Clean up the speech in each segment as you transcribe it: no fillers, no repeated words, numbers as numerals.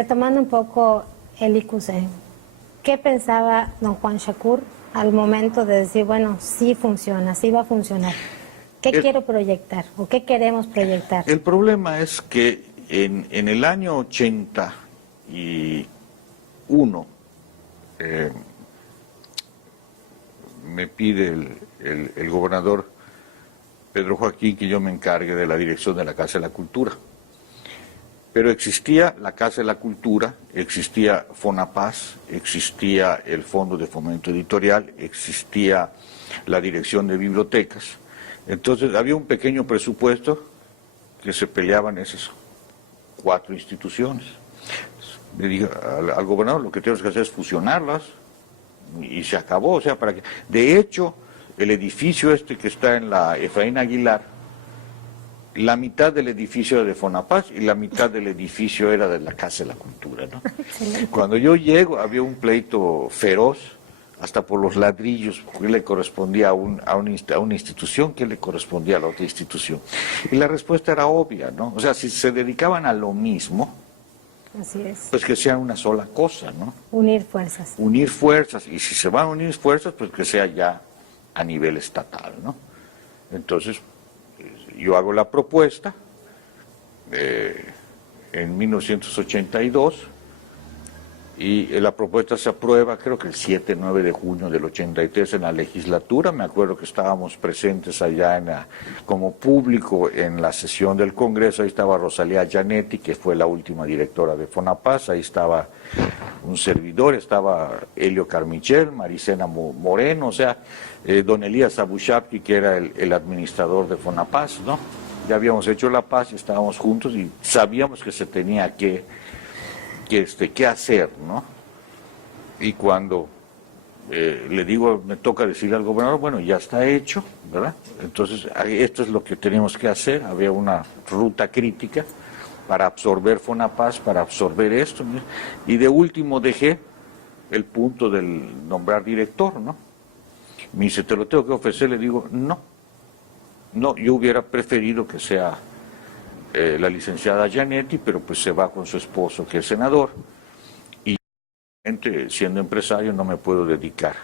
retomando un poco el IQC, ¿qué pensaba don Juan Shakur al momento de decir, bueno, sí funciona, sí va a funcionar? ¿Qué quiero proyectar o qué queremos proyectar? El problema es que en el año 81 me pide el gobernador Pedro Joaquín que yo me encargue de la dirección de la Casa de la Cultura. Pero existía la Casa de la Cultura, existía Fonapaz, existía el Fondo de Fomento Editorial, existía la Dirección de Bibliotecas. Entonces había un pequeño presupuesto que se peleaban esas 4 instituciones. Le dije al gobernador, lo que tenemos que hacer es fusionarlas y se acabó. O sea, para que... De hecho, el edificio este que está en la Efraín Aguilar, la mitad del edificio era de Fonapaz y la mitad del edificio era de la Casa de la Cultura, ¿no? Cuando yo llego había un pleito feroz, hasta por los ladrillos, que le correspondía a una institución, que le correspondía a la otra institución. Y la respuesta era obvia, ¿no? O sea, si se dedicaban a lo mismo, así es, pues que sean una sola cosa, ¿no? Unir fuerzas. Unir fuerzas, y si se van a unir fuerzas, pues que sea ya a nivel estatal, ¿no? Entonces, yo hago la propuesta en 1982 y la propuesta se aprueba creo que el 7-9 de junio del 83 en la legislatura. Me acuerdo que estábamos presentes allá como público en la sesión del Congreso. Ahí estaba Rosalía Gianetti, que fue la última directora de Fonapaz, ahí estaba un servidor, estaba Helio Carmichel, Maricena Moreno, o sea, don Elías Abushapki, que era el administrador de Fonapaz, ¿no? Ya habíamos hecho la paz y estábamos juntos y sabíamos que se tenía que hacer, ¿no? Y cuando le digo, me toca decirle al gobernador, bueno, ya está hecho, ¿verdad? Entonces, esto es lo que tenemos que hacer. Había una ruta crítica para absorber Fonapaz, para absorber esto, ¿no? Y de último dejé el punto del nombrar director, ¿no? Me dice, ¿te lo tengo que ofrecer? Le digo, no, yo hubiera preferido que sea la licenciada Gianetti, pero pues se va con su esposo, que es senador, y siendo empresario no me puedo dedicar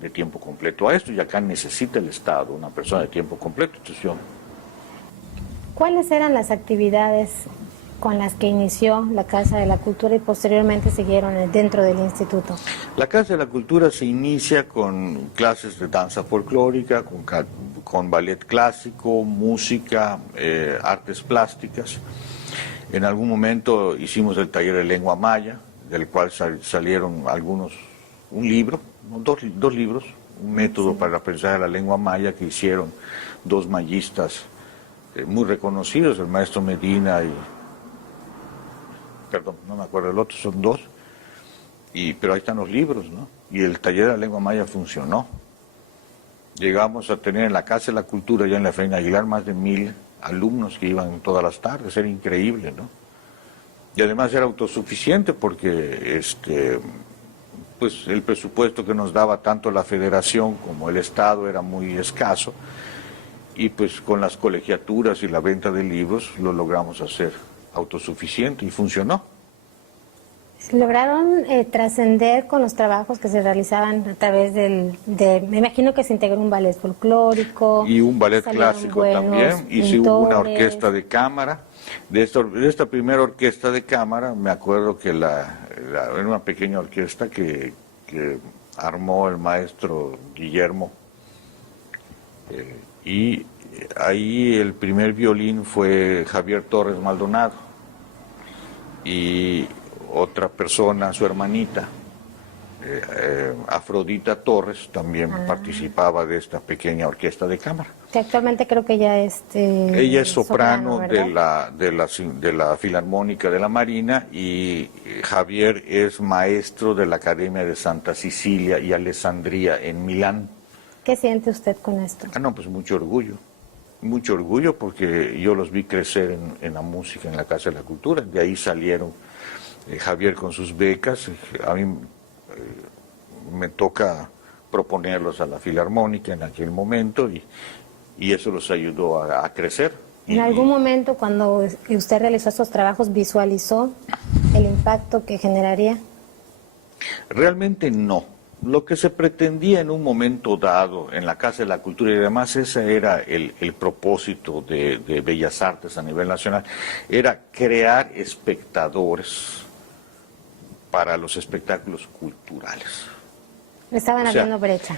de tiempo completo a esto, y acá necesita el Estado una persona de tiempo completo. Entonces yo... ¿Cuáles eran las actividades con las que inició la Casa de la Cultura y posteriormente siguieron dentro del instituto? La Casa de la Cultura se inicia con clases de danza folclórica, con ballet clásico, música, artes plásticas. En algún momento hicimos el taller de lengua maya, del cual salieron un libro, dos libros, un método para el aprendizaje de la lengua maya que hicieron 2 mayistas muy reconocidos, el maestro Medina y... Perdón, no me acuerdo el otro, son 2, pero ahí están los libros, ¿no? Y el taller de la lengua maya funcionó. Llegamos a tener en la Casa de la Cultura, ya en la Efraín Aguilar, más de 1000 alumnos que iban todas las tardes, era increíble, ¿no? Y además era autosuficiente porque pues el presupuesto que nos daba tanto la Federación como el Estado era muy escaso, y pues con las colegiaturas y la venta de libros lo logramos hacer autosuficiente y funcionó. ¿Lograron trascender con los trabajos que se realizaban a través me imagino que se integró un ballet folclórico? Y un ballet clásico también, y sí hubo una orquesta de cámara. De esta primera orquesta de cámara, me acuerdo que era una pequeña orquesta que armó el maestro Guillermo, y ahí el primer violín fue Javier Torres Maldonado, y otra persona, su hermanita, Afrodita Torres, también participaba de esta pequeña orquesta de cámara. Que actualmente creo que ya es... Ella es soprano de la Filarmónica de la Marina, y Javier es maestro de la Academia de Santa Cecilia y Alessandria en Milán. ¿Qué siente usted con esto? No, pues mucho orgullo porque yo los vi crecer en la música, en la Casa de la Cultura. De ahí salieron Javier con sus becas. A mí me toca proponerlos a la Filarmónica en aquel momento, y eso los ayudó a crecer. ¿En algún momento cuando usted realizó estos trabajos visualizó el impacto que generaría? Realmente no. Lo que se pretendía en un momento dado en la Casa de la Cultura y demás, ese era el propósito de Bellas Artes a nivel nacional, era crear espectadores para los espectáculos culturales. Estaban abriendo brecha.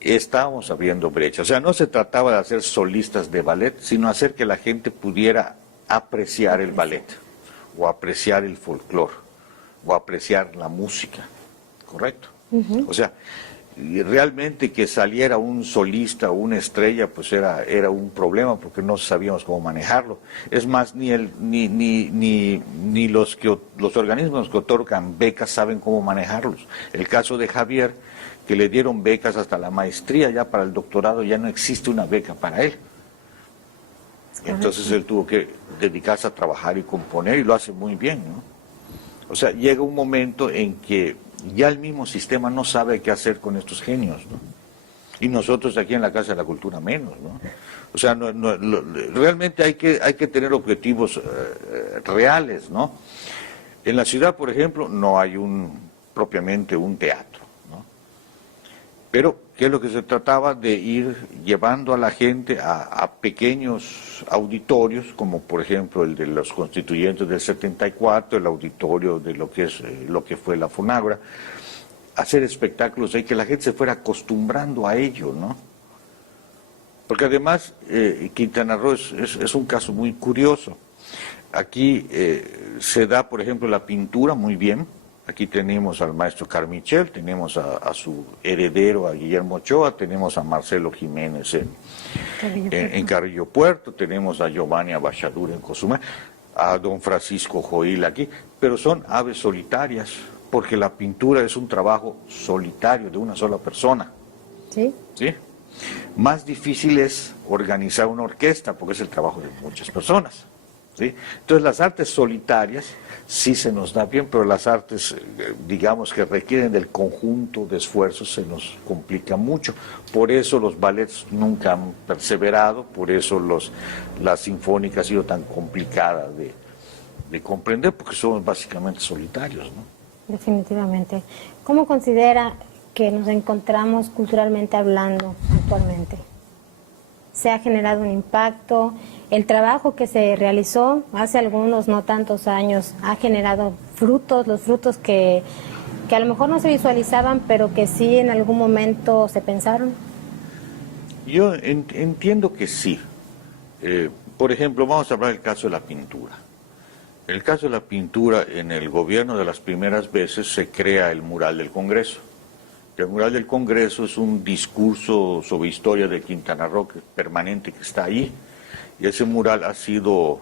Estábamos abriendo brecha. O sea, no se trataba de hacer solistas de ballet, sino hacer que la gente pudiera apreciar el ballet, o apreciar el folclore, o apreciar la música, ¿correcto? O sea, realmente que saliera un solista o una estrella, pues era un problema porque no sabíamos cómo manejarlo. Es más, ni los organismos que otorgan becas saben cómo manejarlos. El caso de Javier, que le dieron becas hasta la maestría, ya para el doctorado ya no existe una beca para él. Entonces él tuvo que dedicarse a trabajar y componer, y lo hace muy bien, ¿no? O sea, llega un momento en que ya el mismo sistema no sabe qué hacer con estos genios, ¿no? Y nosotros aquí en la Casa de la Cultura menos, ¿no? O sea, realmente hay que tener objetivos reales, ¿no? En la ciudad, por ejemplo, no hay propiamente un teatro, ¿no? Pero, ¿qué es lo que se trataba? De ir llevando a la gente a pequeños auditorios, como por ejemplo el de los Constituyentes del 74, el auditorio de lo que fue la Fonágora, hacer espectáculos ahí, que la gente se fuera acostumbrando a ello, ¿no? Porque además Quintana Roo es un caso muy curioso. Aquí se da, por ejemplo, la pintura muy bien. Aquí tenemos al maestro Carmichael, tenemos a su heredero, a Guillermo Ochoa, tenemos a Marcelo Jiménez en Carrillo Puerto, tenemos a Giovanni Abachadur en Cozumel, a don Francisco Joil aquí, pero son aves solitarias, porque la pintura es un trabajo solitario de una sola persona. ¿Sí? ¿Sí? Más difícil es organizar una orquesta, porque es el trabajo de muchas personas. ¿Sí? Entonces las artes solitarias sí se nos da bien, pero las artes, digamos, que requieren del conjunto de esfuerzos se nos complica mucho. Por eso los ballets nunca han perseverado, por eso la sinfónica ha sido tan complicada de comprender, porque somos básicamente solitarios, ¿no? Definitivamente. ¿Cómo considera que nos encontramos culturalmente hablando actualmente? ¿Se ha generado un impacto? ¿El trabajo que se realizó hace algunos, no tantos años, ha generado frutos, los frutos que a lo mejor no se visualizaban, pero que sí en algún momento se pensaron? Yo entiendo que sí. Por ejemplo, vamos a hablar del caso de la pintura. En el caso de la pintura, en el gobierno de las primeras veces se crea el mural del Congreso. El mural del Congreso es un discurso sobre historia de Quintana Roo permanente que está ahí, y ese mural ha sido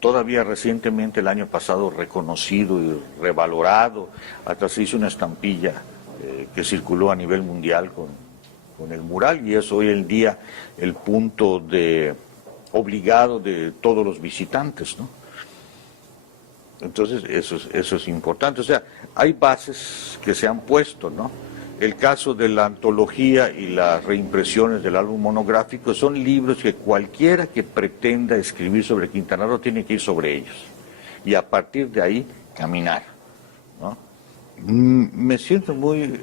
todavía recientemente, el año pasado, reconocido y revalorado. Hasta se hizo una estampilla que circuló a nivel mundial con el mural, y es hoy en día el punto obligado de todos los visitantes, ¿no? Entonces eso es importante. O sea, hay bases que se han puesto, ¿no? El caso de la antología y las reimpresiones del álbum monográfico son libros que cualquiera que pretenda escribir sobre Quintana Roo tiene que ir sobre ellos, y a partir de ahí caminar, ¿no? Me siento muy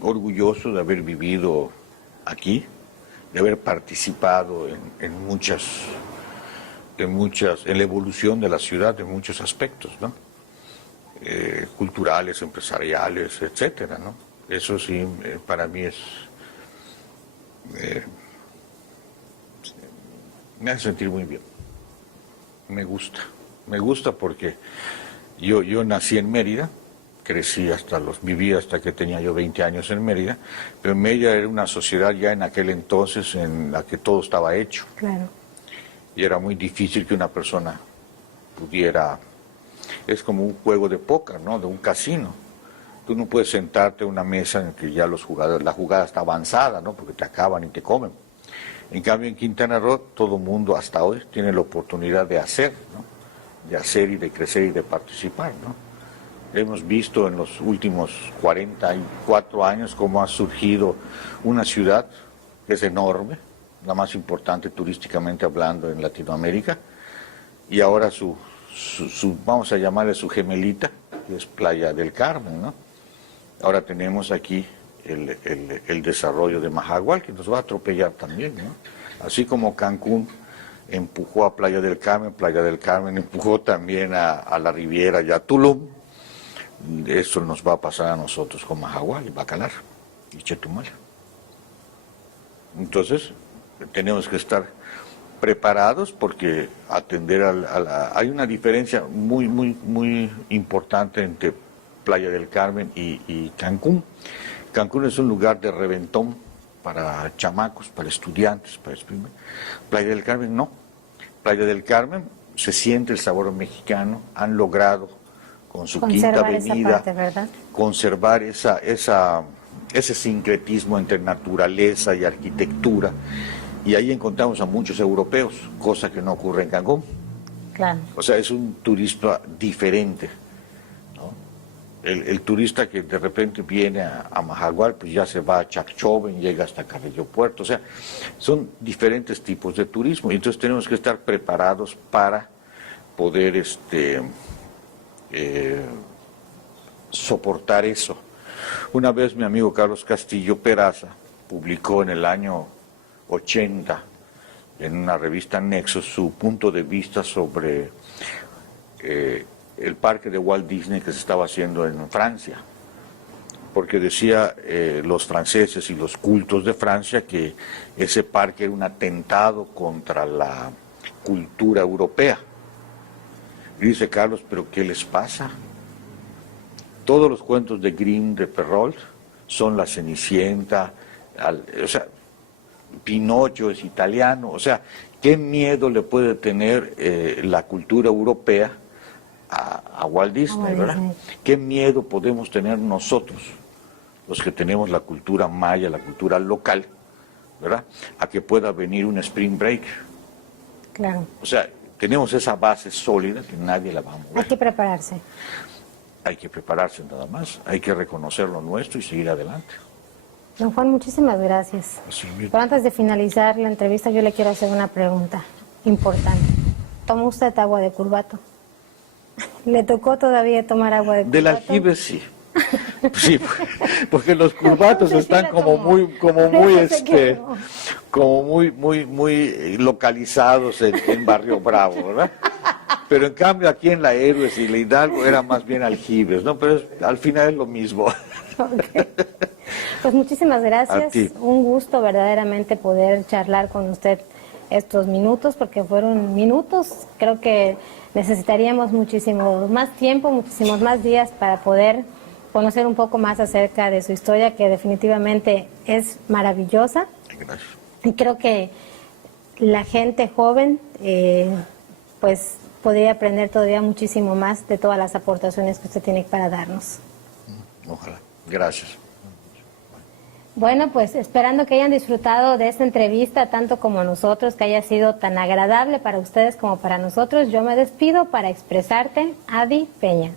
orgulloso de haber vivido aquí, de haber participado en la evolución de la ciudad en muchos aspectos, ¿no? Culturales, empresariales, etcétera, ¿no? Eso sí, para mí me hace sentir muy bien. Me gusta porque yo nací en Mérida, viví hasta que tenía yo 20 años en Mérida, pero Mérida era una sociedad ya en aquel entonces en la que todo estaba hecho. Claro. Y era muy difícil que una persona pudiera. Es como un juego de póker, ¿no? De un casino. Tú no puedes sentarte a una mesa en que ya la jugada está avanzada, ¿no? Porque te acaban y te comen. En cambio, en Quintana Roo, todo mundo hasta hoy tiene la oportunidad de hacer, ¿no? De hacer y de crecer y de participar, ¿no? Hemos visto en los últimos 44 años cómo ha surgido una ciudad que es enorme, la más importante turísticamente hablando en Latinoamérica, y ahora vamos a llamarle su gemelita, que es Playa del Carmen, ¿no? Ahora tenemos aquí el desarrollo de Majagual, que nos va a atropellar también, ¿no? Así como Cancún empujó a Playa del Carmen empujó también a la Riviera y a Tulum, eso nos va a pasar a nosotros con Majagual y Bacalar y Chetumal. Entonces, tenemos que estar preparados porque atender hay una diferencia muy importante entre Playa del Carmen y Cancún. Cancún es un lugar de reventón para chamacos, para estudiantes, para exprimir. Playa del Carmen no. Playa del Carmen se siente el sabor mexicano, han logrado con su quinta avenida conservar ese sincretismo entre naturaleza y arquitectura, y ahí encontramos a muchos europeos, cosa que no ocurre en Cancún. Claro. O sea, es un turista diferente, ¿no? El turista que de repente viene a Majagual, pues ya se va a Chacchoven, llega hasta Carrillo Puerto, o sea, son diferentes tipos de turismo, y entonces tenemos que estar preparados para poder soportar eso. Una vez mi amigo Carlos Castillo Peraza publicó en el año 80 en una revista Nexos su punto de vista sobre el parque de Walt Disney que se estaba haciendo en Francia, porque decía los franceses y los cultos de Francia que ese parque era un atentado contra la cultura europea. Y dice Carlos, ¿pero qué les pasa? Todos los cuentos de Grimm, de Perrault, son la Cenicienta, o sea, Pinocho es italiano, o sea, ¿qué miedo le puede tener la cultura europea a Walt Disney, ¿verdad? ¿Qué miedo podemos tener nosotros, los que tenemos la cultura maya, la cultura local, ¿verdad? A que pueda venir un Spring Break. Claro. O sea, tenemos esa base sólida que nadie la va a mover. Hay que prepararse. Hay que prepararse nada más, hay que reconocer lo nuestro y seguir adelante. Don Juan, muchísimas gracias. Pero antes de finalizar la entrevista, yo le quiero hacer una pregunta importante. ¿Toma usted agua de Curvato? ¿Le tocó todavía tomar agua de Curvato? Del aljibe sí. Sí, porque los curvatos están como muy localizados en Barrio Bravo, ¿verdad? Pero en cambio aquí en la Héroes y la Hidalgo era más bien aljibes, ¿no? Pero al final es lo mismo. Okay. Pues muchísimas gracias. A ti. Un gusto verdaderamente poder charlar con usted estos minutos, porque fueron minutos. Creo que necesitaríamos muchísimo más tiempo, muchísimos más días para poder conocer un poco más acerca de su historia, que definitivamente es maravillosa. Gracias. Y creo que la gente joven, pues podría aprender todavía muchísimo más de todas las aportaciones que usted tiene para darnos. Ojalá. Gracias. Bueno, pues esperando que hayan disfrutado de esta entrevista tanto como nosotros, que haya sido tan agradable para ustedes como para nosotros, yo me despido para expresarte, Adi Peña.